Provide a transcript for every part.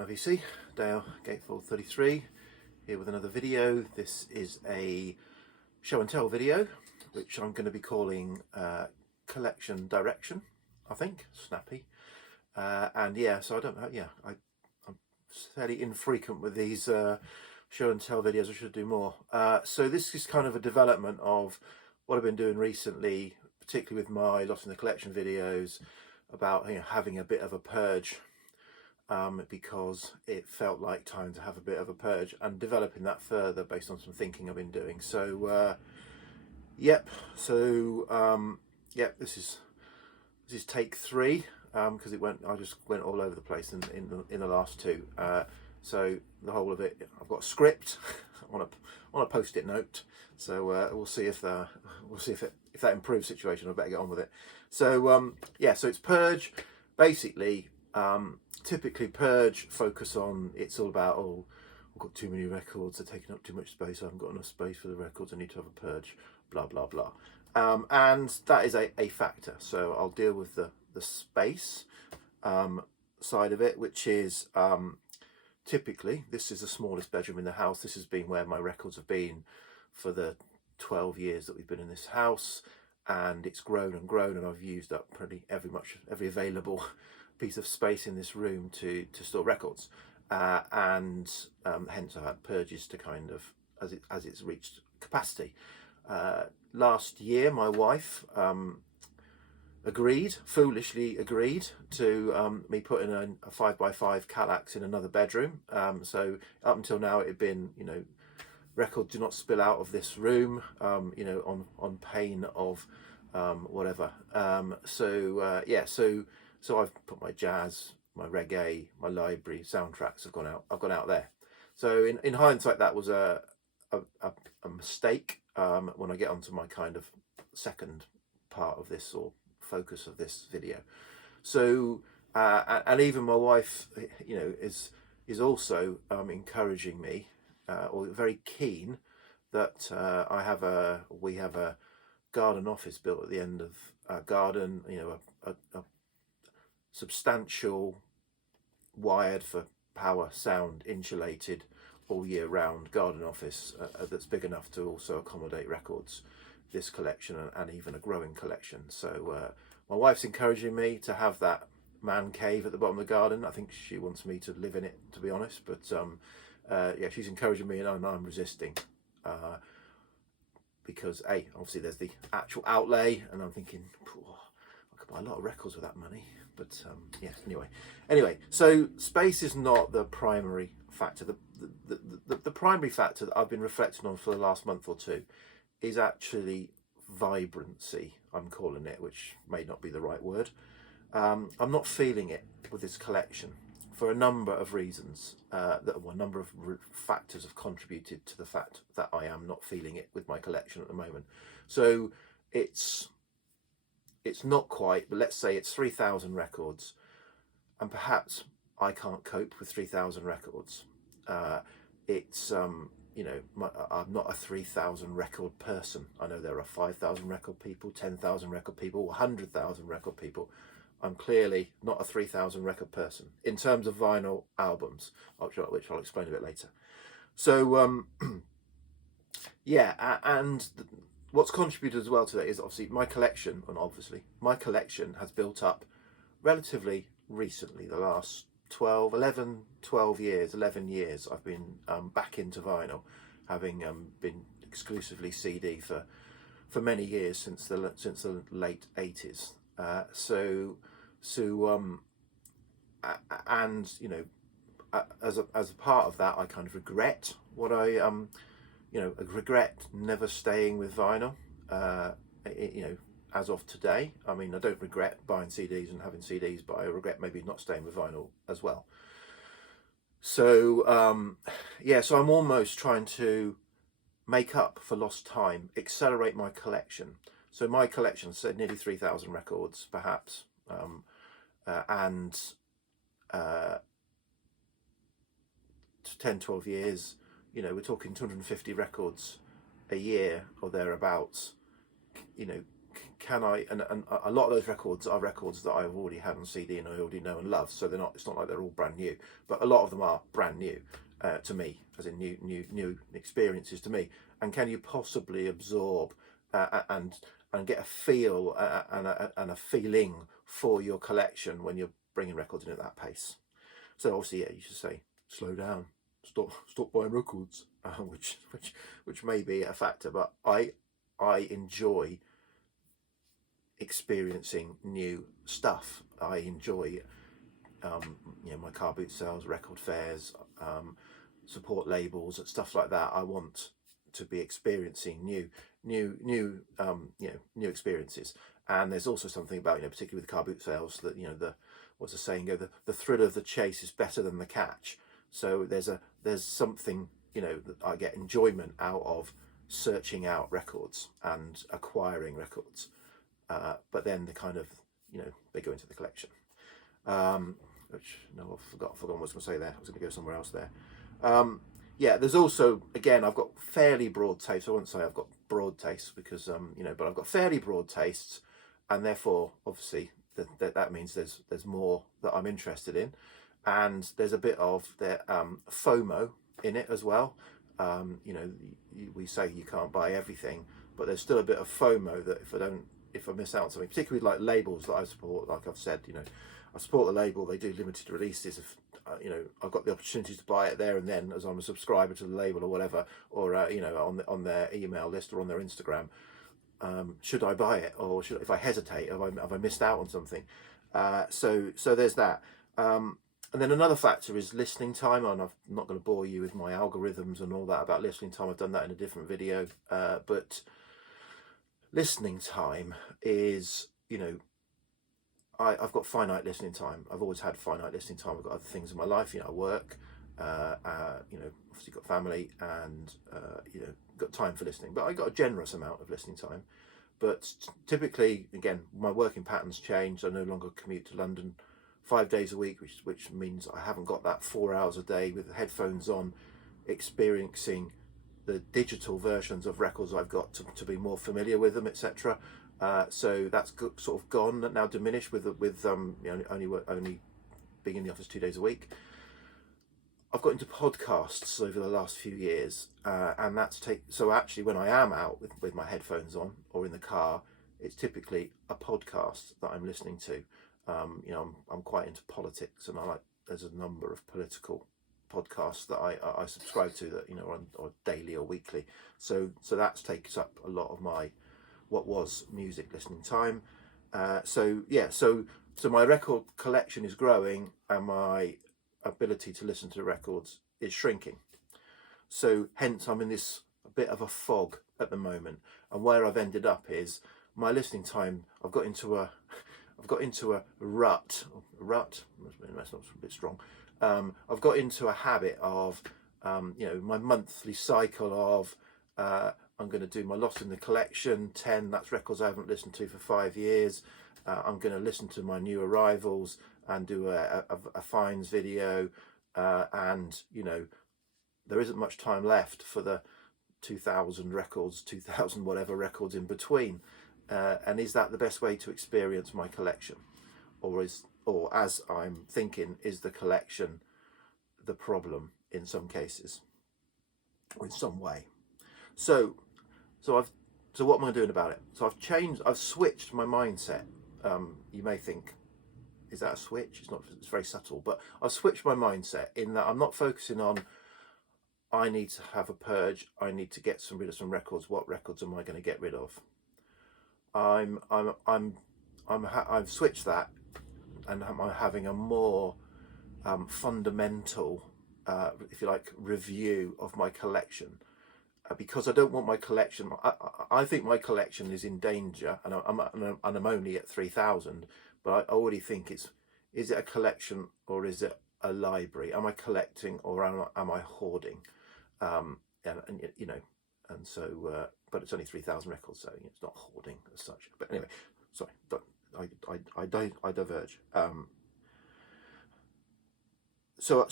IVC, Dale Gatefold 33, here with another video. This is a show and tell video, which I'm going to be calling Collection Direction, I think, snappy. And yeah, so I don't know, I'm fairly infrequent with these show and tell videos. I should do more. So this is kind of a development of what I've been doing recently, particularly with my Lost in the Collection videos, about having a bit of a purge. Because it felt like time to have a bit of a purge, and developing that further based on some thinking I've been doing. So this is take 3, because I just went all over the place in the last 2. So the whole of it, I've got a script on a post-it note. So we'll see if that improves the situation. I better get on with it. So so it's purge, basically. Typically purge focus on, it's all about, oh, I've got too many records, they're taking up too much space, I haven't got enough space for the records, I need to have a purge, blah blah blah. And that is a factor. So I'll deal with the space side of it, which is typically, this is the smallest bedroom in the house. This has been where my records have been for the 12 years that we've been in this house, and it's grown and grown, and I've used up pretty every available piece of space in this room to store records, and hence I had purges to kind of, as it's reached capacity. Last year my wife foolishly agreed to me putting a 5x5 Kallax in another bedroom. So up until now it had been, records do not spill out of this room, on pain of whatever. So I've put my jazz, my reggae, my library soundtracks have gone out. I've gone out there. So in hindsight, that was a mistake. When I get onto my kind of second part of this, or focus of this video. So and even my wife, is also encouraging me, or very keen that we have a garden office built at the end of our garden. A substantial, wired for power, sound, insulated all year round garden office that's big enough to also accommodate records, this collection, and even a growing collection. So my wife's encouraging me to have that man cave at the bottom of the garden. I think she wants me to live in it, to be honest, but she's encouraging me, and I'm resisting, because obviously there's the actual outlay, and I'm thinking, I could buy a lot of records with that money. But anyway, so space is not the primary factor. The primary factor that I've been reflecting on for the last month or two is actually vibrancy, I'm calling it, which may not be the right word. I'm not feeling it with this collection for a number of reasons. A number of factors have contributed to the fact that I am not feeling it with my collection at the moment. So it's not quite, but let's say it's 3,000 records, and perhaps I can't cope with 3,000 records. I'm not a 3,000 record person. I know there are 5,000 record people, 10,000 record people, 100,000 record people. I'm clearly not a 3,000 record person in terms of vinyl albums, which I'll explain a bit later. So and what's contributed as well to that is obviously my collection, has built up relatively recently. The last 11 years I've been back into vinyl, having been exclusively CD for many years, since the late 80s. As a part of that, I kind of regret what I regret never staying with vinyl, as of today. I mean, I don't regret buying CDs and having CDs, but I regret maybe not staying with vinyl as well. So, so I'm almost trying to make up for lost time, accelerate my collection. So my collection said nearly 3,000 records, perhaps, and 10, 12 years, we're talking 250 records a year or thereabouts, can I, and a lot of those records are records that I've already had on CD and I already know and love, so they're not, it's not like they're all brand new, but a lot of them are brand new to me, as in new experiences to me. And can you possibly absorb and get a feel and a feeling for your collection when you're bringing records in at that pace? So obviously, yeah, you should say slow down, stop buying records, which may be a factor, but I enjoy experiencing new stuff. I enjoy my car boot sales, record fairs, support labels, stuff like that. I want to be experiencing new experiences. And there's also something about, particularly with car boot sales, that what's the saying go, the thrill of the chase is better than the catch. So there's something that I get enjoyment out of searching out records and acquiring records, but then the kind of they go into the collection. Which no, I've forgotten what I was going to say there. I was going to go somewhere else there. Yeah, there's also, again, I've got fairly broad tastes. I won't say I've got broad tastes because but I've got fairly broad tastes, and therefore obviously that means there's more that I'm interested in, and there's a bit of the FOMO in it as well. We say you can't buy everything, but there's still a bit of FOMO that if I miss out on something, particularly like labels that I support, like I've said, I support the label. They do limited releases. If I've got the opportunity to buy it there and then, as I'm a subscriber to the label or whatever, or on their email list or on their Instagram. Should I buy it, or if I hesitate, have I missed out on something? So there's that. And then another factor is listening time. And I'm not going to bore you with my algorithms and all that about listening time. I've done that in a different video. But listening time is, I've got finite listening time. I've always had finite listening time. I've got other things in my life. I work, obviously got family and, got time for listening. But I got a generous amount of listening time. But typically, again, my working patterns changed. I no longer commute to London 5 days a week, which means I haven't got that 4 hours a day with the headphones on, experiencing the digital versions of records I've got to be more familiar with them, etc. So that's sort of gone now, diminished with only being in the office 2 days a week. I've got into podcasts over the last few years, and so actually when I am out with my headphones on or in the car, it's typically a podcast that I'm listening to. I'm quite into politics, and there's a number of political podcasts that I subscribe to that or daily or weekly. So that takes up a lot of my what was music listening time. So my record collection is growing, and my ability to listen to records is shrinking. So hence I'm in this bit of a fog at the moment, and where I've ended up is my listening time. I've got into a rut. That's not a bit strong. I've got into a habit of my monthly cycle of I'm going to do my Lost in the Collection 10. That's records I haven't listened to for 5 years. I'm going to listen to my new arrivals and do a finds video, and there isn't much time left for the 2,000 records, 2,000 whatever records in between. And is that the best way to experience my collection, or as I'm thinking, is the collection the problem in some cases, or in some way? So what am I doing about it? So I've switched my mindset. You may think, is that a switch? It's not. It's very subtle, but I've switched my mindset in that I'm not focusing on, I need to have a purge, I need to get rid of some records. What records am I going to get rid of? I've switched that, and I'm having a more fundamental, if you like, review of my collection, because I don't want my collection. I think my collection is in danger, and I'm only at 3,000. But I already think is it a collection or is it a library? Am I collecting or am I hoarding? And so, but it's only 3,000 records, so it's not hoarding as such. But anyway, sorry, I diverge. So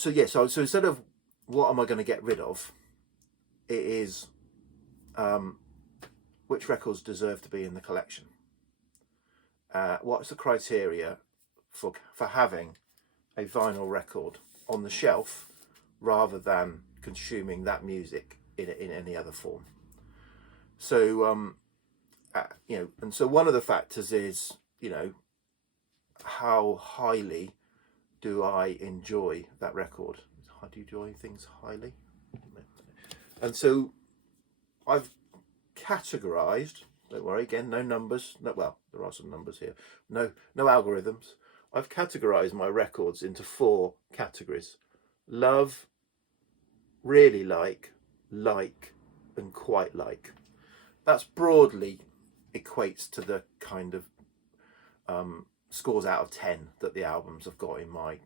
instead of what am I going to get rid of, it is which records deserve to be in the collection. what's the criteria for having a vinyl record on the shelf rather than consuming that music in any other form. So and so one of the factors is, how highly do I enjoy that record? How do you enjoy things highly? And so I've categorized, don't worry, again, no numbers, well, there are some numbers here, no algorithms. I've categorized my records into 4 categories: love, really like, and quite like. That's broadly equates to the kind of scores out of 10 that the albums have got in my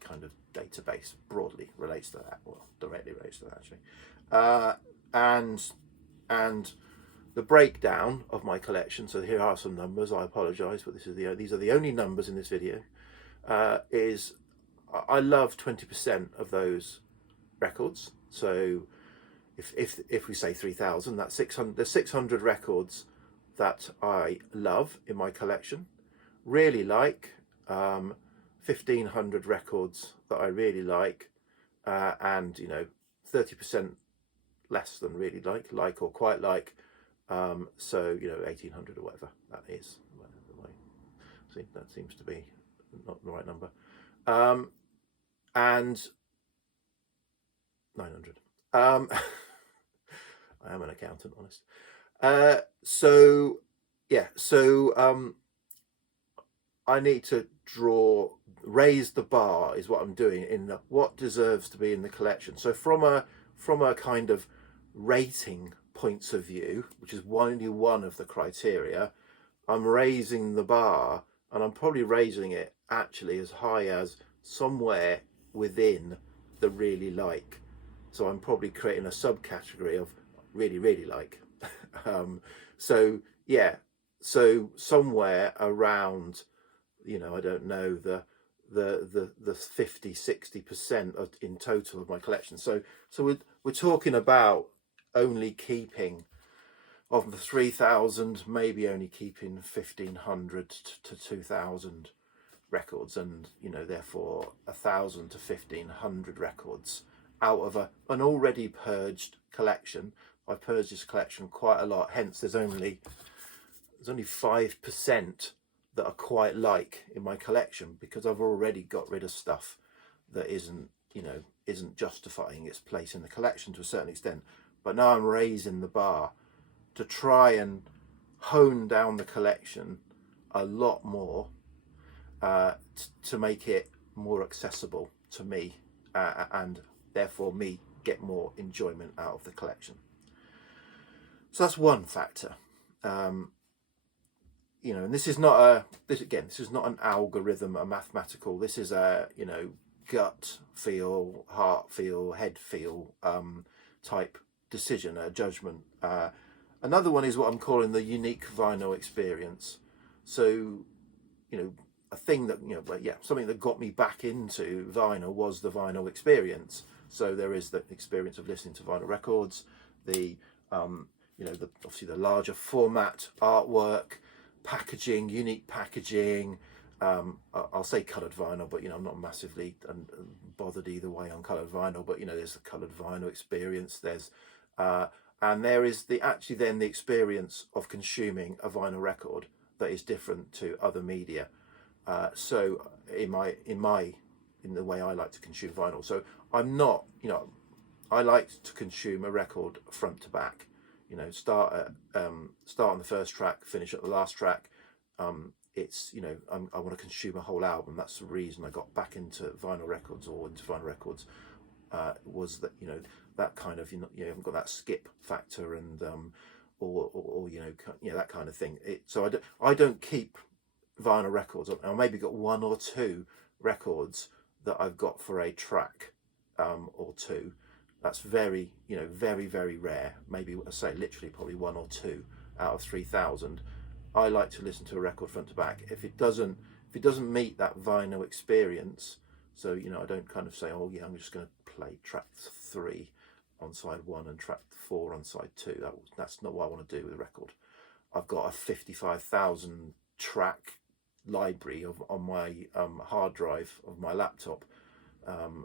kind of database. Broadly relates to that, well, directly relates to that actually. And the breakdown of my collection, so here are some numbers, I apologize, but these are the only numbers in this video, is I love 20% of those records. So if we say 3,000, that's 600. There's 600 records that I love in my collection. Really like 1,500 records that I really like, and 30% less than really like or quite like. So 1,800 or whatever that is. See, that seems to be not the right number. And 900. I am an accountant, honest. So I need to raise the bar is what I'm doing in what deserves to be in the collection. So from a kind of rating points of view, which is only one of the criteria, I'm raising the bar, and I'm probably raising it actually as high as somewhere within the really like. So I'm probably creating a subcategory of really like. So somewhere around, I don't know, the 50-60% in total of my collection. So we're talking about only keeping, of the 3,000, maybe only keeping 1,500 to 2,000 records, and therefore 1,000 to 1,500 records out of an already purged collection. I've purged this collection quite a lot, hence there's only 5% that are quite like in my collection, because I've already got rid of stuff that isn't justifying its place in the collection to a certain extent. But now I'm raising the bar to try and hone down the collection a lot more, to make it more accessible to me, and therefore me get more enjoyment out of the collection. So that's one factor. And this is not this is not an algorithm, a mathematical. This is a gut feel, heart feel, head feel type decision, a judgment. Another one is what I'm calling the unique vinyl experience. So a thing that something that got me back into vinyl was the vinyl experience. So there is the experience of listening to vinyl records, the obviously the larger format artwork, packaging, unique packaging. I'll say coloured vinyl, but I'm not massively bothered either way on coloured vinyl. But there's the coloured vinyl experience. There's and there is the experience of consuming a vinyl record that is different to other media. So in the way I like to consume vinyl. So I'm not, I like to consume a record front to back. Start on the first track, finish at the last track. It's I want to consume a whole album. That's the reason I got back into vinyl records, was that that kind of you haven't got that skip factor and or that kind of thing. So I don't keep vinyl records. I maybe got 1 or 2 records that I've got for a track or 2. That's very very rare. Maybe I say literally probably 1 or 2 out of 3,000. I like to listen to a record front to back. If it doesn't meet that vinyl experience, so I don't kind of say, oh yeah, I'm just going to play track 3 on side 1 and track 4 on side 2. That's not what I want to do with a record. I've got a 55,000 track library on my hard drive of my laptop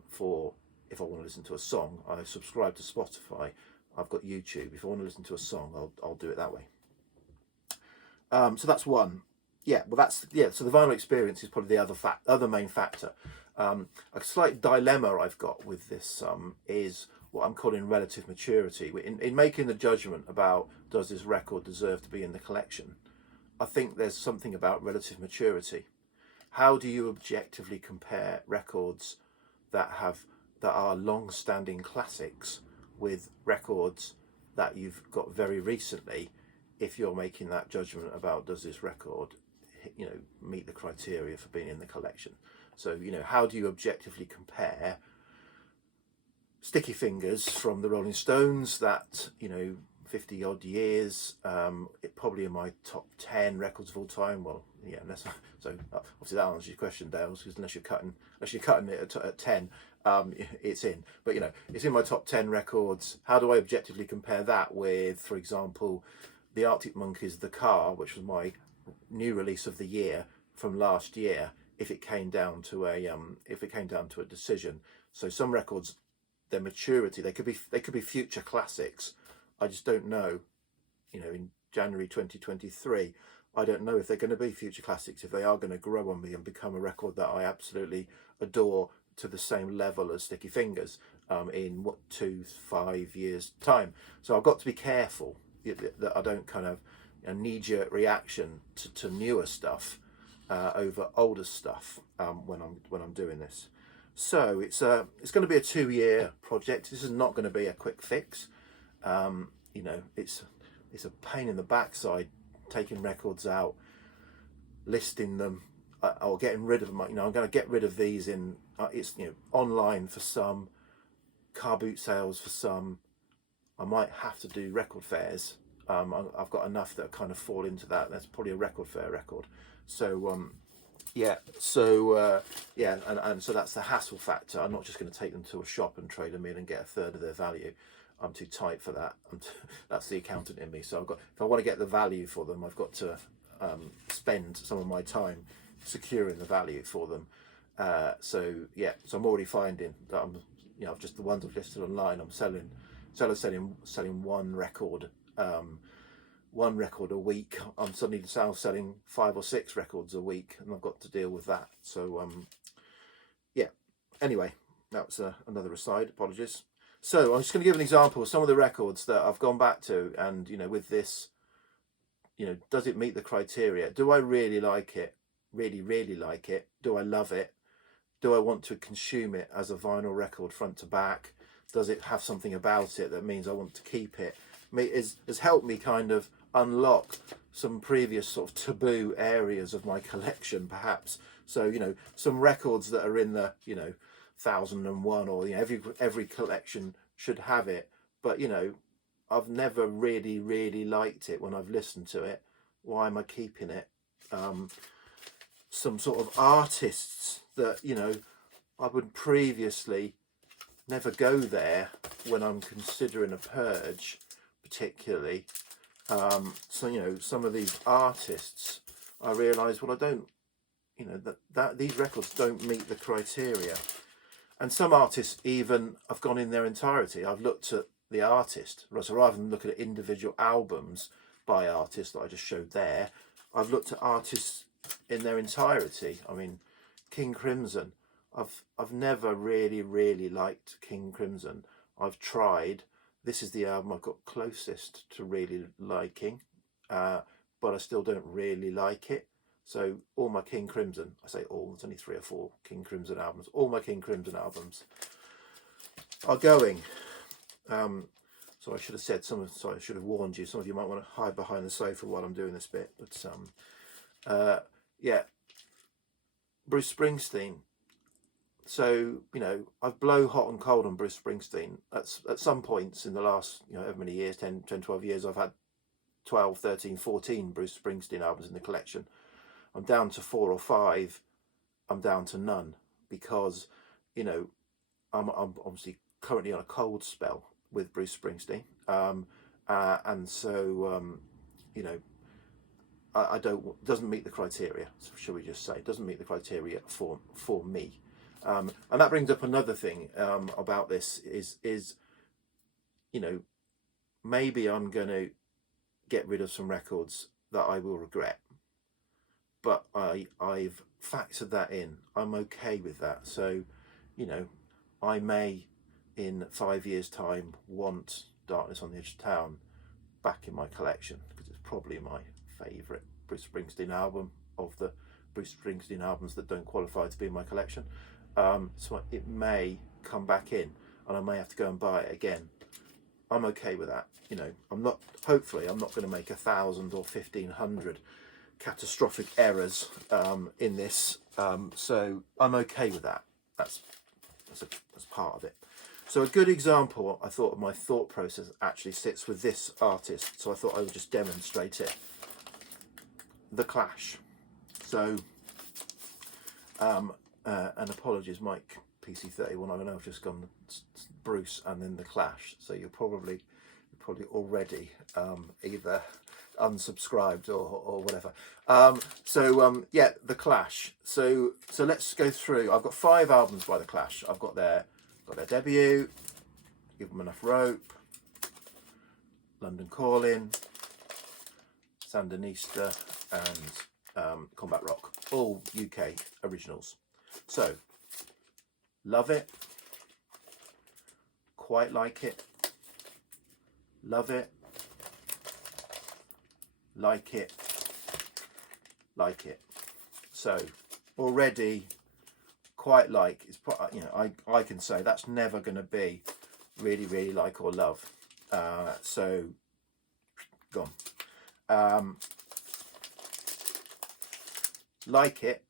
for if I want to listen to a song. I subscribe to Spotify. I've got YouTube. If I want to listen to a song, I'll do it that way. So that's one. Yeah, well, so the vinyl experience is probably the other main factor. A slight dilemma I've got with this is what I'm calling relative maturity. In making the judgment about does this record deserve to be in the collection, I think there's something about relative maturity. How do you objectively compare records that are long-standing classics with records that you've got very recently, if you're making that judgment about does this record, meet the criteria for being in the collection? So, how do you objectively compare Sticky Fingers from the Rolling Stones, that 50 odd years, it probably in my top 10 records of all time? Well, yeah, so obviously that answers your question, Dale, because unless you're cutting it at 10, it's in. But it's in my top 10 records. How do I objectively compare that with, for example, the Arctic Monkeys' The Car, which was my new release of the year from last year, if it came down to a decision? So some records, their maturity, they could be future classics. I just don't know, in January 2023, I don't know if they're going to be future classics, if they are going to grow on me and become a record that I absolutely adore to the same level as Sticky Fingers in 2-5 years time. So I've got to be careful that I don't kind of a knee-jerk reaction to newer stuff over older stuff when I'm doing this. So it's going to be a 2-year project. This is not going to be a quick fix. It's a pain in the backside taking records out, listing them, or getting rid of them. I'm going to get rid of these in online for some, car boot sales for some. I might have to do record fairs. I've got enough that kind of fall into that. That's probably a record fair record. So and so that's the hassle factor. I'm not just going to take them to a shop and trade them in and get a third of their value. I'm too tight for that. That's the accountant in me. So if I want to get the value for them, I've got to spend some of my time securing the value for them. So I'm already finding that just the ones I've listed online, I'm selling one record a week. I'm suddenly selling 5 or 6 records a week, and I've got to deal with that. So anyway, that's another aside. Apologies. So I'm just going to give an example of some of the records that I've gone back to, and with this, does it meet the criteria? Do I really like it? Really, really like it? Do I love it? Do I want to consume it as a vinyl record front to back? Does it have something about it that means I want to keep it? Has helped me kind of unlock some previous sort of taboo areas of my collection, perhaps. So some records that are in the 1001, or every collection should have it, but I've never really liked it when I've listened to it. Why am I keeping it? Some sort of artists that I would previously never go there when I'm considering a purge, particularly. So some of these artists, I realise, well, I don't, that these records don't meet the criteria. And some artists even have gone in their entirety. I've looked at the artist, so rather than look at individual albums by artists that I just showed there, I've looked at artists in their entirety. I mean, King Crimson, I've never really liked King Crimson. I've tried. This is the album I've got closest to really liking, but I still don't really like it. So all my King Crimson, I say all, there's only 3 or 4 King Crimson albums. All my King Crimson albums are going. So I should have said I should have warned you. Some of you might want to hide behind the sofa while I'm doing this bit. But Bruce Springsteen. So I've blow hot and cold on Bruce Springsteen. At some points in the last however many years, 10, 12 years, I've had 12, 13, 14 Bruce Springsteen albums in the collection. I'm down to 4 or 5. I'm down to none because, I'm obviously currently on a cold spell with Bruce Springsteen, and so I don't, doesn't meet the criteria. Shall we just say, it doesn't meet the criteria for me. And that brings up another thing about this is you know, maybe I'm going to get rid of some records that I will regret, but I've factored that in. I'm okay with that. So, you know, I may in 5 years' time want Darkness on the Edge of Town back in my collection, because it's probably my favourite Bruce Springsteen album of the Bruce Springsteen albums that don't qualify to be in my collection. So it may come back in, and I may have to go and buy it again. I'm okay with that. You know, I'm not. Hopefully, I'm not going to make 1,000 or 1,500 catastrophic errors in this. So I'm okay with that. That's part of it. So a good example, I thought, of my thought process actually sits with this artist. So I thought I would just demonstrate it. The Clash. So, and apologies, Mike PC31. I know I've just gone Bruce and then The Clash. So you're probably already either unsubscribed or whatever. Yeah, The Clash. So let's go through. I've got 5 albums by The Clash. I've got their debut, Give Them Enough Rope, London Calling, Sandinista, and Combat Rock, all UK originals. So, love it, quite like it, love it, like it, like it. So, already quite like, it's, you know, I can say that's never going to be really like or love. So gone. Like it,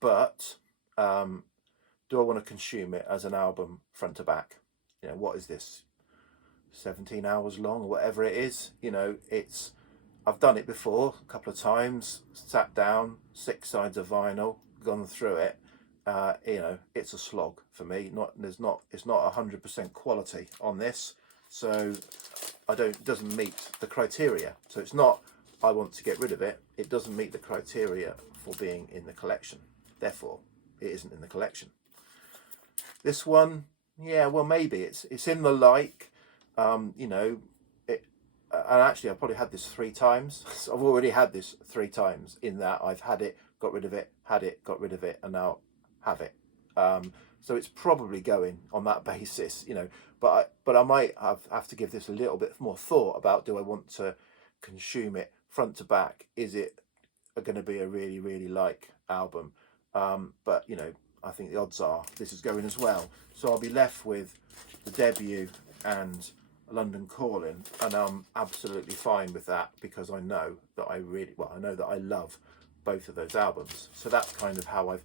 but do I want to consume it as an album front to back? You know, what is this, 17 hours long or whatever it is? You know, I've done it before a couple of times, sat down, 6 sides of vinyl, gone through it. You know, it's a slog for me. It's not 100% quality on this, so it doesn't meet the criteria. So it's not I want to get rid of it. It doesn't meet the criteria for being in the collection. Therefore, it isn't in the collection. This one, yeah, well, maybe it's in the like. You know, and actually I've probably had this 3 times. So I've already had this 3 times, in that I've had it, got rid of it, had it, got rid of it, and now have it. So it's probably going on that basis, you know, but I might have to give this a little bit more thought about, do I want to consume it front to back? Is it going to be a really like album? But you know, I think the odds are this is going as well. So I'll be left with the debut and London Calling, and I'm absolutely fine with that, because I know that I know that I love both of those albums. So that's kind of how I've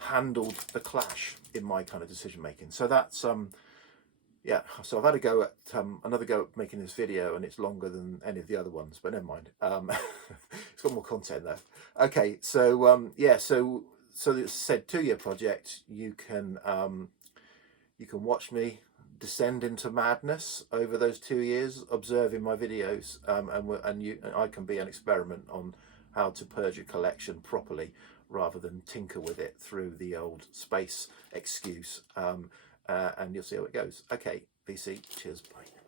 handled The Clash in my kind of decision making. So that's yeah, so I've had a go at another go at making this video, and it's longer than any of the other ones, but never mind. It's got more content though. Okay, so yeah, so it's said 2-year project. You can watch me descend into madness over those 2 years, observing my videos, and I can be an experiment on how to purge a collection properly, rather than tinker with it through the old space excuse. And you'll see how it goes. Okay, VC, cheers, bye.